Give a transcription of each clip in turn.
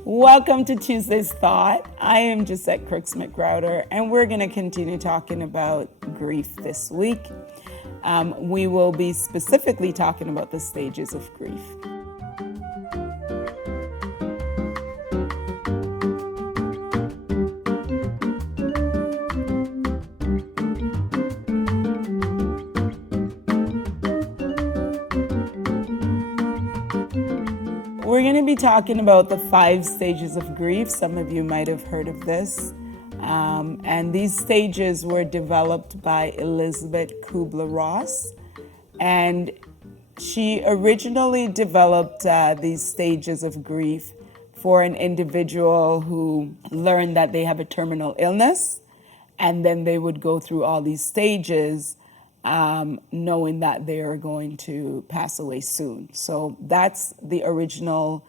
Welcome to Tuesday's Thought. I am Jassett Crooks McGrowder, and we're going to continue talking about grief this week. We will be specifically talking about the stages of grief. We're going to be talking about the 5 stages of grief. Some of you might have heard of this. And these stages were developed by Elizabeth Kubler-Ross. And she originally developed these stages of grief for an individual who learned that they have a terminal illness. And then they would go through all these stages knowing that they are going to pass away soon. So that's the original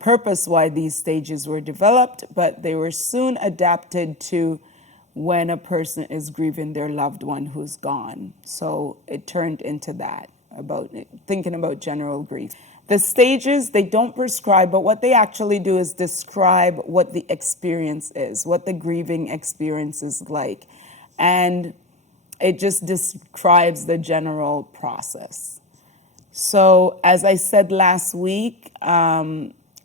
purpose why these stages were developed, but they were soon adapted to when a person is grieving their loved one who's gone. So it turned into that, about thinking about general grief. The stages, they don't prescribe, but what they actually do is describe what the experience is, what the grieving experience is like. And it just describes the general process. So as I said last week,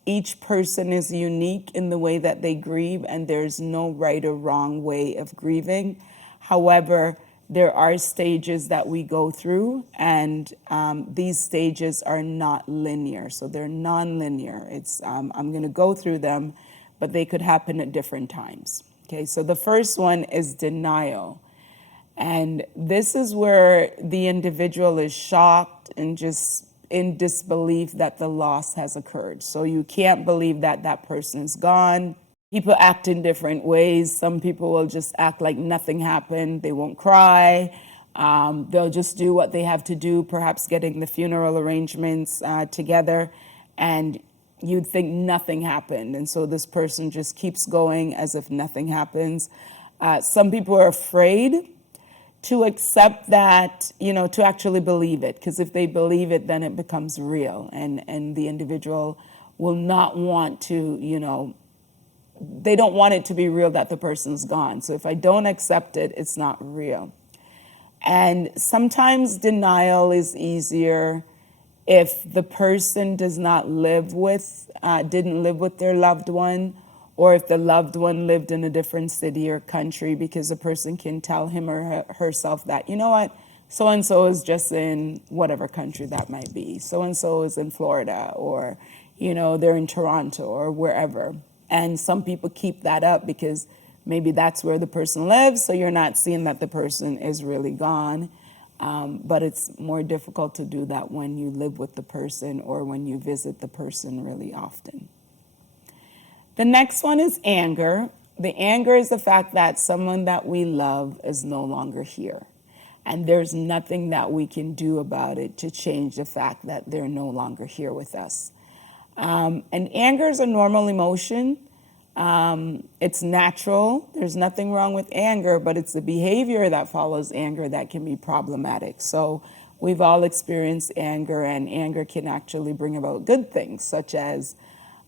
each person is unique in the way that they grieve, and there's no right or wrong way of grieving. However, there are stages that we go through, and these stages are not linear, so they're non-linear. I'm going to go through them, but they could happen at different times. Okay, so the first one is denial. And this is where the individual is shocked and just in disbelief that the loss has occurred. So you can't believe that that person is gone. People act in different ways. Some people will just act like nothing happened. They won't cry. They'll just do what they have to do, perhaps getting the funeral arrangements together, and you'd think nothing happened. And so this person just keeps going as if nothing happens. Some people are afraid to accept that, to actually believe it. Because if they believe it, then it becomes real. And the individual will not want to, they don't want it to be real that the person's gone. So if I don't accept it, it's not real. And sometimes denial is easier if the person does not didn't live with their loved one, or if the loved one lived in a different city or country, because a person can tell him or herself that, you know what, so-and-so is just in whatever country that might be. So-and-so is in Florida, or, they're in Toronto or wherever. And some people keep that up because maybe that's where the person lives, so you're not seeing that the person is really gone. But it's more difficult to do that when you live with the person or when you visit the person really often. The next one is anger. The anger is the fact that someone that we love is no longer here. And there's nothing that we can do about it to change the fact that they're no longer here with us. And anger is a normal emotion. It's natural. There's nothing wrong with anger, but it's the behavior that follows anger that can be problematic. So we've all experienced anger, and anger can actually bring about good things, such as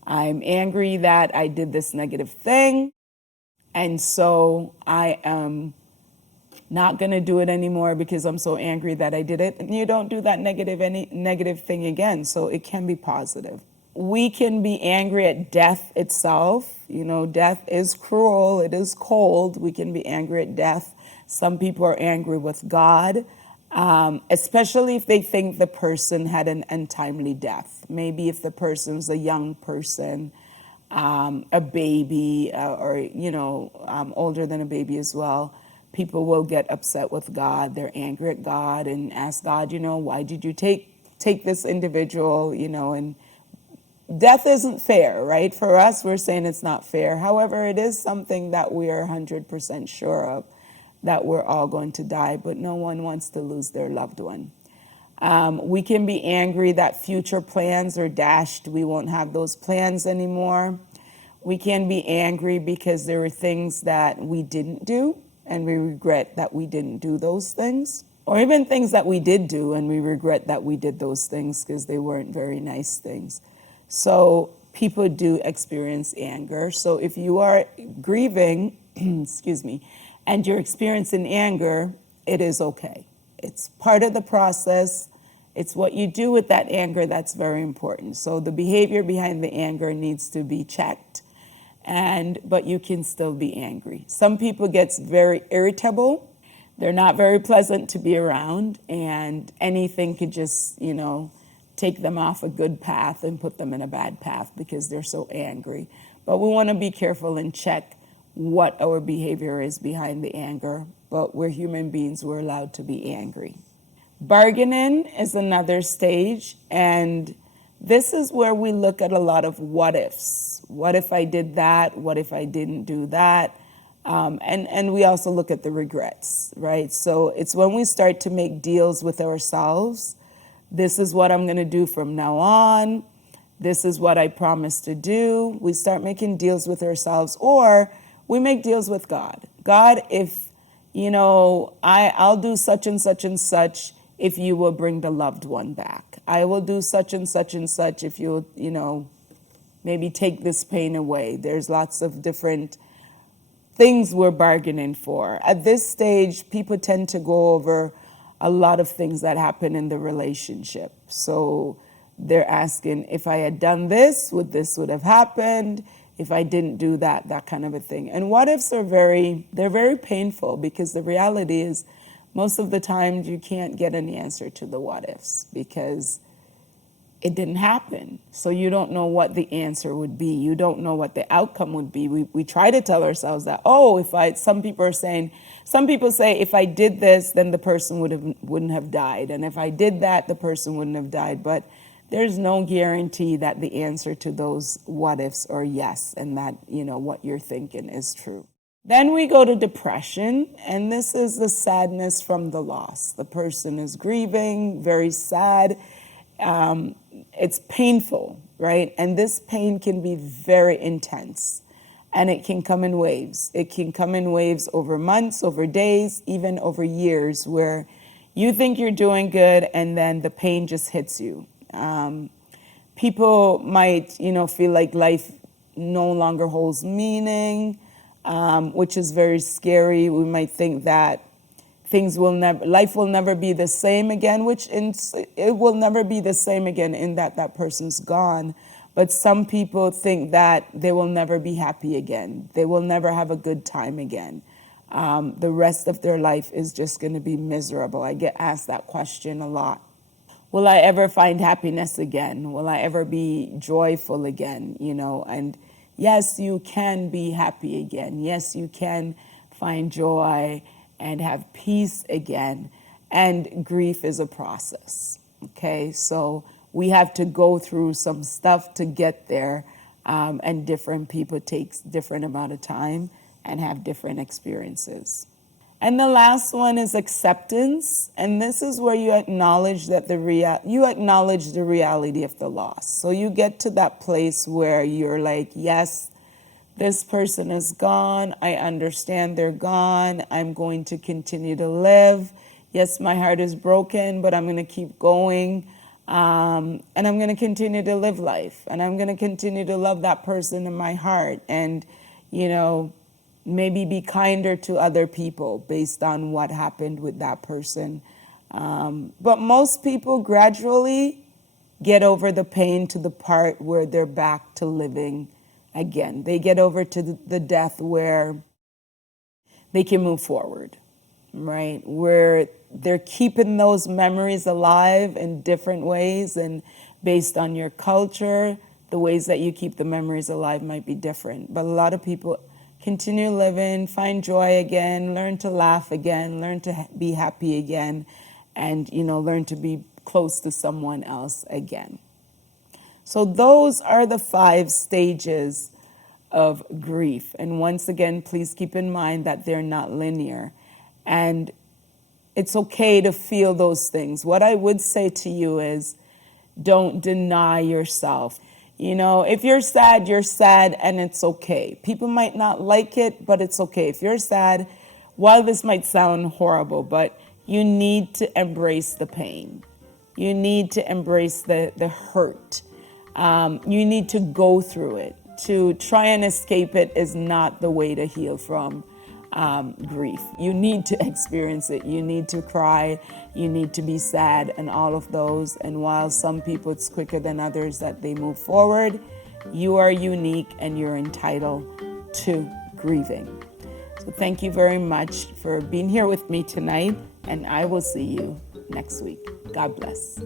I'm angry that I did this negative thing, and so I am not going to do it anymore because I'm so angry that I did it. And you don't do that negative thing again, so it can be positive. We can be angry at death itself. Death is cruel, it is cold. We can be angry at death. Some people are angry with God. Especially if they think the person had an untimely death. Maybe if the person's a young person, a baby, or, older than a baby as well, people will get upset with God. They're angry at God and ask God, why did you take this individual, and death isn't fair, right? For us, we're saying it's not fair. However, it is something that we are 100% sure of, that we're all going to die, but no one wants to lose their loved one. We can be angry that future plans are dashed. We won't have those plans anymore. We can be angry because there were things that we didn't do, and we regret that we didn't do those things. Or even things that we did do, and we regret that we did those things because they weren't very nice things. So people do experience anger. So if you are grieving, excuse me, and you're experiencing anger, it is okay. It's part of the process. It's what you do with that anger that's very important. So the behavior behind the anger needs to be checked, but you can still be angry. Some people get very irritable. They're not very pleasant to be around, and anything could just, take them off a good path and put them in a bad path because they're so angry. But we want to be careful and check what our behavior is behind the anger. But we're human beings, we're allowed to be angry. Bargaining is another stage, and this is where we look at a lot of what ifs. What if I did that? What if I didn't do that? And we also look at the regrets, right? So it's when we start to make deals with ourselves. This is what I'm going to do from now on. This is what I promised to do. We start making deals with ourselves, or we make deals with God. God, if, I'll do such and such and such if you will bring the loved one back. I will do such and such and such if you'll, maybe take this pain away. There's lots of different things we're bargaining for. At this stage, people tend to go over a lot of things that happen in the relationship. So they're asking, if I had done this would have happened? If I didn't do that, that kind of a thing. And what ifs are they're very painful, because the reality is most of the time you can't get an answer to the what ifs because it didn't happen. So you don't know what the answer would be. You don't know what the outcome would be. We try to tell ourselves that, some people say, if I did this, then the person wouldn't have died. And if I did that, the person wouldn't have died. But there's no guarantee that the answer to those what ifs are yes, and that, what you're thinking is true. Then we go to depression, and this is the sadness from the loss. The person is grieving, very sad. It's painful, right? And this pain can be very intense, and it can come in waves. It can come in waves over months, over days, even over years, where you think you're doing good and then the pain just hits you. People might, feel like life no longer holds meaning, which is very scary. We might think that life will never be the same again, it will never be the same again in that person's gone. But some people think that they will never be happy again. They will never have a good time again. The rest of their life is just going to be miserable. I get asked that question a lot. Will I ever find happiness again? Will I ever be joyful again? And yes, you can be happy again. Yes, you can find joy and have peace again. And grief is a process, okay? So we have to go through some stuff to get there, and different people take different amount of time and have different experiences. And the last one is acceptance, and this is where you acknowledge that the reality of the loss. So you get to that place where you're like, yes, this person is gone. I understand they're gone. I'm going to continue to live. Yes, my heart is broken, but I'm going to keep going. And I'm going to continue to live life. And I'm going to continue to love that person in my heart. And, maybe be kinder to other people based on what happened with that person. But most people gradually get over the pain to the part where they're back to living again. They get over to the death where they can move forward, right? Where they're keeping those memories alive in different ways, and based on your culture, the ways that you keep the memories alive might be different. But a lot of people continue living, find joy again, learn to laugh again, learn to be happy again, and, learn to be close to someone else again. So those are the 5 stages of grief. And once again, please keep in mind that they're not linear. And it's okay to feel those things. What I would say to you is, don't deny yourself. If you're sad, and it's okay. People might not like it, but it's okay. If you're sad, while this might sound horrible, but you need to embrace the pain. You need to embrace the hurt. You need to go through it. To try and escape it is not the way to heal from grief. You need to experience it. You need to cry. You need to be sad and all of those. And while some people it's quicker than others that they move forward, you are unique and you're entitled to grieving. So thank you very much for being here with me tonight, and I will see you next week. God bless.